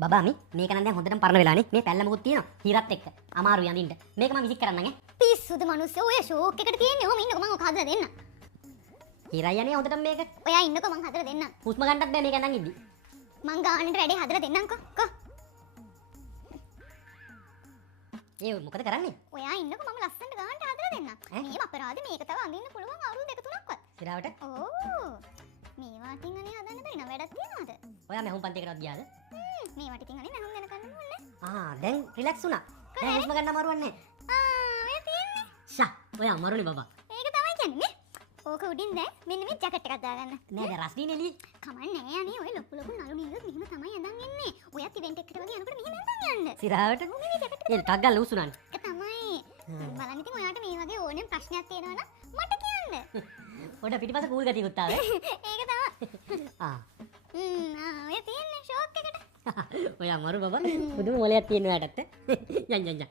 බබා මේක නම් දැන් හොඳටම පරණ වෙලානේ. මේ පැල්ල මොකුත් තියෙනවා. හීරත් එක්ක. අමාරු යඳින්න. මේක මම විසික් කරන්නම් ඈ. පිස්සුද මිනිස්සු ඔය ෂෝක් එකට තියෙන්නේ. ඔහම ඉන්නකෝ මම ඔක හදලා දෙන්න. හීරයනේ හොඳටම මේක. ඔයා ඉන්නකෝ මං හදලා දෙන්නම්. හුස්ම ගන්නත් බෑ මේක නම් ඉද්දි. මං ගානට වැඩේ හදලා දෙන්නම්කෝ. ඒ මොකද කරන්නේ? ඔයා ඉන්නකෝ මම ලස්සනට ගානට හදලා දෙන්නම්. මේ අපරාධේ මේක තව අඳින්න පුළුවන් අවුරුදු දෙක තුනක්වත්. සිරාවට? ඕ. මේවා තින් අනේ හදන්න බැරි නම වැඩක් තියනවද? ඔයා මහුම් පන්තියකටවත් ගියාද? මේවට තින් අනේ මහුම් දැනගන්න ඕනේ. දැන් රිලැක්ස් වුණා. දැන් හුස්ම ගන්න අමාරුවක් නැහැ. ඔය තියන්නේ. ෂා ඔයා අමාරුනේ බබා. ඒක තමයි කියන්නේ. ඕක උඩින් දැන් මෙන්න මේ ජැකට් එකක් දාගන්න. නෑ දැන් රස්නීනේ එළියේ. කමන්නේ අනේ ඔය ලොකු ලොකු නළු නිල්ලුත් මෙහෙම තමයි ඇඳන් ඉන්නේ. ඔයත් ඉවෙන්ට් එකකට වගේ යනකොට මෙහෙම ඇඳන් යන්න. සිරාවට? ඒ ටක් ගාලා උසුනානේ. ඒක තමයි. බලන්න ඉතින් ඔයාට මේ වගේ ඕනෙම ප්‍රශ්නයක් තියෙනවා නම් මට කියන්න. පොඩ පිටිපස්ස කූල් ගතියකුත් ආවේ. ඒක තමයි. ඔය තියන්නේ ෂෝක් එකට. ඔයා අමාරු බබා. පුදුම මොලයක් තියෙන ඔයාටත්. යන්.